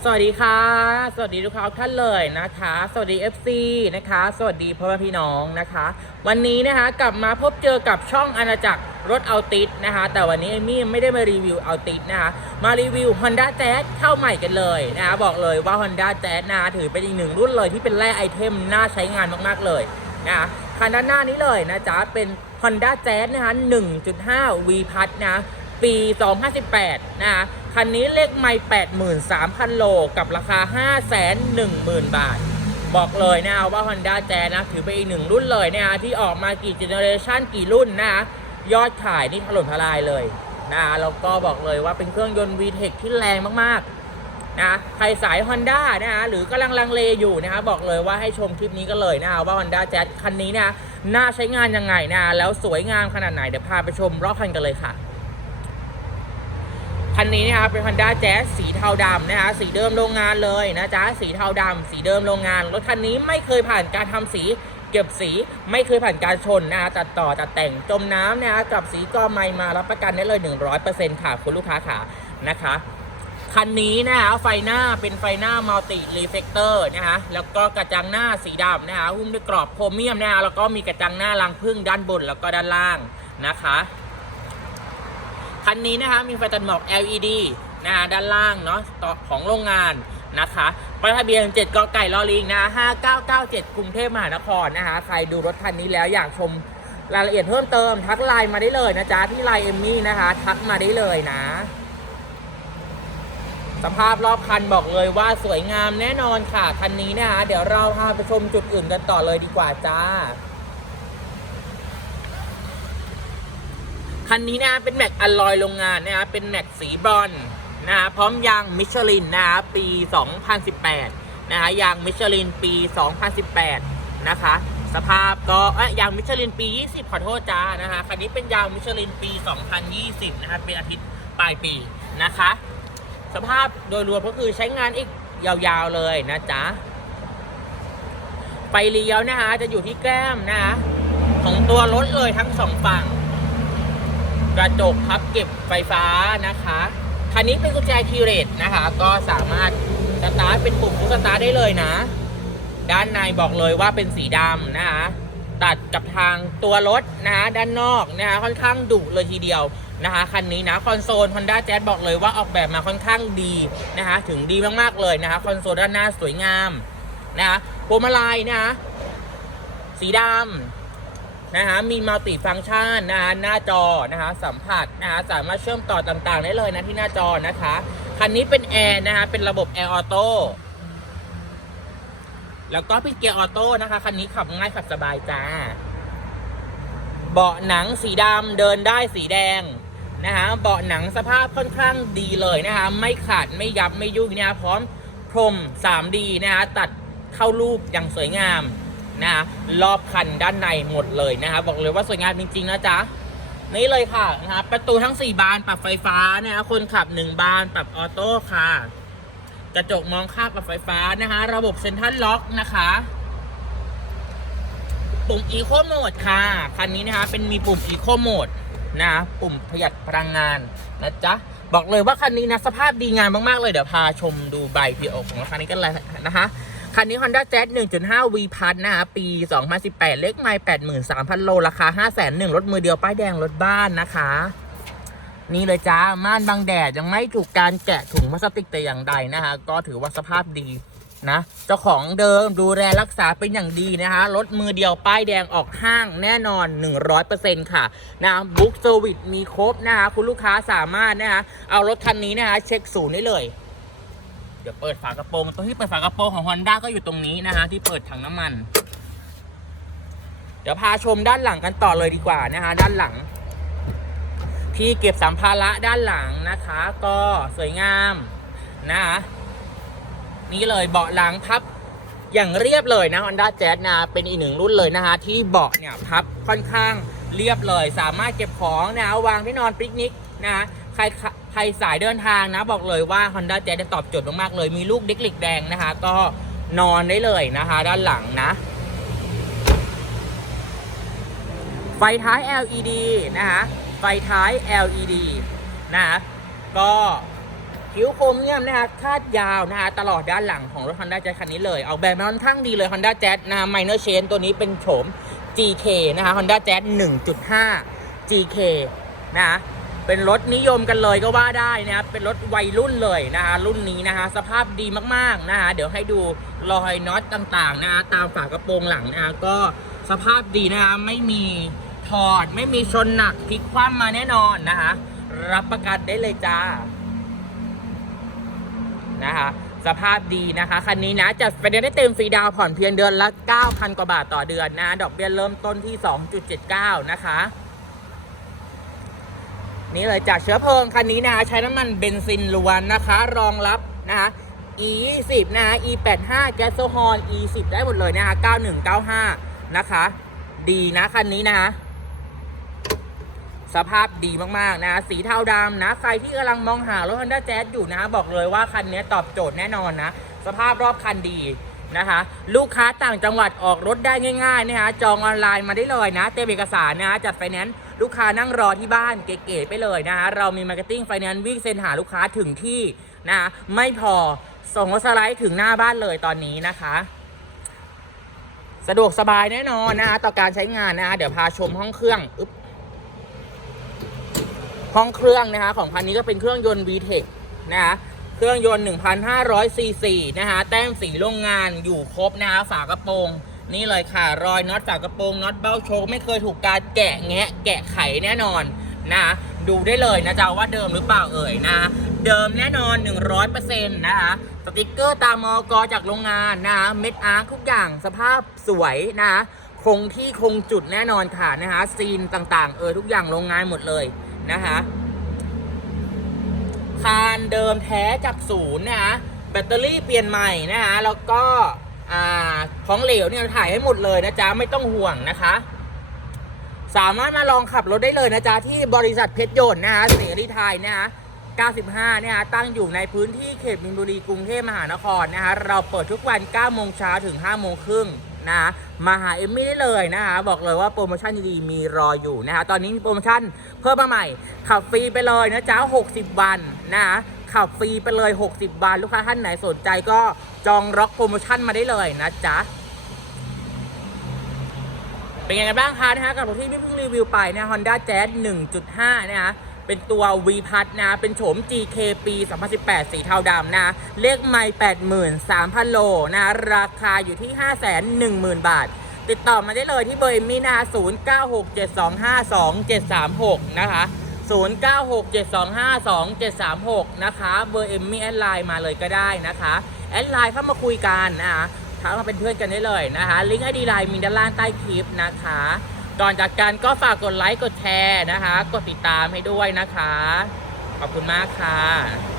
สวัสดีค่ะ สวัสดีลูกค้าทุกท่านเลยนะคะ สวัสดี FC นะคะ สวัสดีพ่อแม่พี่น้องนะคะ วันนี้นะคะกลับมาพบเจอกับช่องอาณาจักรรถเอาติสนะคะ แต่วันนี้เอมี่ไม่ได้มารีวิวเอาติสนะคะ มารีวิว Honda Jazz เข้าใหม่กันเลยนะคะบอกเลยว่า Honda Jazz นะคะถือเป็นอีกหนึ่งรุ่นเลยที่เป็นแร่ไอเทมน่าใช้งานมากๆเลยนะคะคันด้านหน้านี้เลยนะจ๊ะเป็น Honda Jazz นะคะ1.5 V พัทนะปี 2018 นะคะ คันนี้เลขไม่83,000 โล กับราคา 510,000 บาท บอกเลยนะว่า Honda Jazz นะ ถือเป็นอีกหนึ่งรุ่นเลยนะที่ออกมากี่เจเนอเรชันกี่รุ่นนะยอดขายนี่ถล่มทลายเลยนะแล้วก็บอกเลยว่าเป็นเครื่องยนต์ VTEC ที่แรงมากๆนะใครสาย Honda นะฮะหรือกำลังลังเลอยู่นะฮะบอกเลยว่าให้ชมคลิปนี้กันเลยนะว่า Honda Jazz คันนี้นะน่าใช้งานยังไงนะแล้วสวยงามขนาดไหนเดี๋ยวพาไปชมรอบคันกันเลยค่ะ คันนี้นะครับเป็น Honda Jazz สีเทาดำนะฮะสีเดิมโรงงานเลยนะจ๊ะสีเทาดำสีเดิมโรงงานรถคันนี้ไม่เคยผ่านการทำสีเก็บสีไม่เคยผ่านการชนนะฮะตัดต่อตัดแต่งจมน้ำนะฮะกับสีก็ไม่มารับประกันได้เลย 100%ค่ะคุณลูกค้าขานะคะคันนี้นะฮะไฟหน้าเป็นไฟหน้ามัลติรีเฟกเตอร์นะฮะแล้วก็กระจังหน้าสีดำนะฮะหุ้มด้วยกรอบโครเมียมนะฮะแล้วก็มีกระจังหน้ารังพึ่งด้านบนแล้วก็ด้านล่างนะคะ คันนี้นะคะมีไฟตัดหมอก LED นะฮะด้านล่างเนาะต่อของโรงงานนะคะป้ายทะเบียน 7กไก่ลอลิงนะ5997 กรุงเทพมหานครนะคะ ใครดูรถคันนี้แล้วอยากชมรายละเอียดเพิ่มเติม ทักไลน์มาได้เลยนะจ๊ะ ที่ไลน์เอมมี่นะคะ ทักมาได้เลยนะ สภาพรอบคันบอกเลยว่าสวยงามแน่นอนค่ะ คันนี้นะคะ เดี๋ยวเราพาไปชมจุดอื่นกันต่อเลยดีกว่าจ้า คันนี้นะเป็นแม็กอลลอยโรงงานนะครับเป็นแม็กสีบรอนนะพร้อมยางมิชลินนะฮะปี 2018 นะฮะยางมิชลินปี 2018 นะคะ สภาพก็อยยางมิชลินปี 20 ขอโทษจ้านะคะคันนี้เป็นยางมิชลินปี 2020 นะคะเป็นอาทิตย์ปลายปีนะคะ สภาพโดยรวมก็คือใช้งานอีกยาวๆเลยนะจ๊ะไฟเลี้ยวนะคะจะอยู่ที่แก้มนะคะของตัวรถเลยทั้งสองฝั่ง กระจกพับเก็บไฟฟ้านะคะ คันนี้เป็นกุญแจคีย์เรตนะคะ ก็สามารถสตาร์ทเป็นปุ่มสตาร์ทได้เลยนะ ด้านในบอกเลยว่าเป็นสีดำนะคะ ตัดกับทางตัวรถนะคะด้านนอกนะคะค่อนข้างดุเลยทีเดียวนะคะคันนี้นะคอนโซล Honda Jazz บอกเลยว่าออกแบบมาค่อนข้างดีนะคะถึงดีมากๆเลยนะคะคอนโซลด้านหน้าสวยงามนะคะพวงมาลัยนะคะสีดำ นะฮะมีมัลติฟังก์ชันนะฮะหน้าจอนะคะสัมผัสนะคะสามารถเชื่อมต่อต่างๆ ได้เลยนะที่หน้าจอนะคะคันนี้เป็นแอร์นะคะเป็นระบบแอร์ออโต้แล้วก็เป็นเกียร์ออโต้นะคะคันนี้ขับง่ายขับสบายจ้า เบาะหนังสีดำเดินได้สีแดงนะคะเบาะหนังสภาพค่อนข้างดีเลยนะคะไม่ขาดไม่ยับไม่ยุ่ยนะคะพร้อมพรม 3D นะคะตัดเข้ารูปอย่างสวยงาม นะรอบคันด้านในหมดเลยนะคะบอกเลยว่าสวยงามจริง ๆ นะจ๊ะนี่เลยค่ะนะคะประตูทั้ง 4 บานปรับไฟฟ้านะคะคนขับ 1 บานปรับออโต้ค่ะ กระจกมองข้างปรับไฟฟ้านะคะ ระบบเซ็นทรัลล็อกนะคะปุ่ม Eco Mode ค่ะ คันนี้นะคะเป็นมีปุ่ม Eco Mode นะปุ่มประหยัดพลังงานนะจ๊ะ บอกเลยว่าคันนี้นะ สภาพดีงามมาก ๆ เลย เดี๋ยวพาชมดูใบพีโอของคันนี้กันเลยนะคะ คันนี้ Honda Jazz 1.5 V พัทนะคะปี 2018 เลขไมล์83,000 โล ราคา 501,000รถมือเดียว ป้ายแดงรถบ้านนะคะ นี่เลยจ้า ม่านบังแดด ยังไม่ถูกการแกะถุงพลาสติกแต่อย่างใดนะคะ ก็ถือว่าสภาพดีนะ เจ้าของเดิมดูแลรักษาเป็นอย่างดีนะคะ รถมือเดียวป้ายแดงออกห้างแน่นอน 100%ค่ะนะบุ๊กเซอร์วิสมีครบนะคะ คุณลูกค้าสามารถนะคะ เอารถคันนี้นะคะ เช็คศูนย์ได้เลย เดี๋ยวเปิดฝากระโปรงตัวที่เปิดฝากระโปรงของ Honda ก็อยู่ตรงนี้นะฮะที่เปิดถังน้ำมัน เดี๋ยวพาชมด้านหลังกันต่อเลยดีกว่านะคะด้านหลัง ที่เก็บสัมภาระด้านหลังนะคะ ก็สวยงามนะคะนี่เลยเบาะหลังพับอย่างเรียบเลยนะ Honda Jazz นะเป็นอีกหนึ่งรุ่นเลยนะคะที่เบาะเนี่ยพับค่อนข้างเรียบเลย สามารถเก็บของนะวางที่นอนปิกนิกนะใคร ใครสายเดินทางนะบอกเลยว่า Honda Jazz จะตอบโจทย์มากๆเลย มีลูกเด็กหลิกแดงนะคะ ก็นอนได้เลยนะคะ ด้านหลังนะ ไฟท้าย LED นะคะไฟท้าย LED นะคะก็คิ้วโครเมียมนะคะคาดยาวนะคะตลอดด้านหลังของรถ Honda Jazz คันนี้เลย เอาแบบมาค่อนข้างดีเลย Honda Jazz นะ Minor Chain ตัวนี้เป็นโฉม GK นะคะ Honda Jazz 1.5 GK นะคะ เป็นรถนิยมกันเลยก็ว่าได้นะครับ เป็นรถวัยรุ่นเลยนะคะรุ่นนี้นะคะสภาพดีมากๆนะคะเดี๋ยวให้ดูรอยน็อตต่างๆนะคะตามฝากระโปรงหลังนะคะก็สภาพดีนะคะไม่มีถอดไม่มีชนหนักพลิกคว่ำมาแน่นอนนะคะรับประกันได้เลยจ้านะคะสภาพดีนะคะ คันนี้นะจัดไฟแนนซ์ได้เต็มฟรีดาวผ่อนเพียงเดือนละ 9,000 กว่าบาทต่อเดือนนะ ดอกเบี้ยเริ่มต้นที่ 2.79 นะคะ นี่เลยจากเชื้อเพลิงคันนี้นะใช้น้ำมันเบนซินล้วนนะคะ รองรับนะคะ E20 นะคะ E85 แก๊สโซฮอล E10 ได้หมดเลยนะคะ9195 นะคะ ดีนะคันนี้นะคะสภาพดีมากๆนะ สีเทาดำนะ ใครที่กำลังมองหารถ Honda Jazz อยู่นะ บอกเลยว่าคันนี้ตอบโจทย์แน่นอนนะ สภาพรอบคันดีนะคะ ลูกค้าต่างจังหวัดออกรถได้ง่ายๆนะคะจองออนไลน์มาได้เลยนะ เต็มเอกสารนะจัดไฟแนนซ์ ลูกค้านั่งรอที่บ้านเก๋ๆไปเลยนะคะเรามีมาร์เก็ตติ้งไฟแนนซ์วิ่งเซ็นหาลูกค้าถึงที่นะไม่พอส่งรถสไลด์ถึงหน้าบ้านเลยตอนนี้นะคะ สะดวกสบายแน่นอนนะคะต่อการใช้งานนะคะเดี๋ยวพาชมห้องเครื่องอึ๊บห้องเครื่องนะคะของพันนี้ก็เป็นเครื่องยนต์ VTEC นะคะเครื่องยนต์ 1,500ซีซีนะคะแต้มสีโรงงานอยู่ครบนะคะฝากระโปรง นี่เลยค่ะ รอยน็อตฝากระโปรงน็อตเบ้าโชคไม่เคยถูกการแกะแงะ แกะไขแน่นอนนะดูได้เลยนะจ๊ะว่าเดิมหรือเปล่าเอ่ยนะ เดิมแน่นอน 100%นะคะสติกเกอร์ตามอกจากโรงงานนะเม็ดอาร์ทุกอย่างสภาพสวยนะคงที่คงจุดแน่นอนค่ะนะคะซีนต่างๆ เออทุกอย่างโรงงานหมดเลยนะคะคานเดิมแท้จากศูนย์นะคะแบตเตอรี่เปลี่ยนใหม่นะคะแล้วก็ ของเหลวเนี่ยถ่ายให้หมดเลยนะจ๊ะไม่ต้องห่วงนะคะ สามารถมาลองขับรถได้เลยนะจ๊ะที่บริษัทเพชรยนต์นะคะเสรีไทยนะคะ95เนี่ยนะตั้งอยู่ในพื้นที่เขตมินบุรีกรุงเทพมหานครนะคะ เราเปิดทุกวัน 9 โมงเช้าถึง 5 โมงครึ่งนะคะมาหาเอมมี่ได้เลยนะคะ บอกเลยว่าโปรโมชั่นดีๆมีรออยู่นะคะ ตอนนี้มีโปรโมชั่นเพิ่มมาใหม่ ขับฟรีไปเลยนะจ๊ะ 60 วันนะคะ ขับฟรีไปเลย 60 วัน ลูกค้าท่านไหนสนใจก็ จองล็อกโปรโมชั่นมาได้เลยนะจ๊ะ เป็นไงกันบ้างคะนะฮะกับรถที่พี่เพิ่งรีวิวไปนะ Honda Jazz 1.5 นะฮะเป็นตัว V พัดนะ เป็นโฉม GK ปี 2018 สีเทาดำนะ เลขไม่ 83,000 โลนะ ราคาอยู่ที่ 510,000 บาท ติดต่อมาได้เลยที่เบอร์เอมมี่นะคะ0967252736 นะคะ 0967252736 นะคะ เบอร์เอมมี่แอดไลน์มาเลยก็ได้นะคะ แอดไลน์เข้ามาคุยกันนะคะทักมาเป็นเพื่อนกันได้เลยนะคะลิงก์ไอดีไลน์มีด้านล่างใต้คลิปนะคะก่อนจากกันก็ฝากกดไลค์กดแชร์นะคะ กดติดตามให้ด้วยนะคะ ขอบคุณมากค่ะ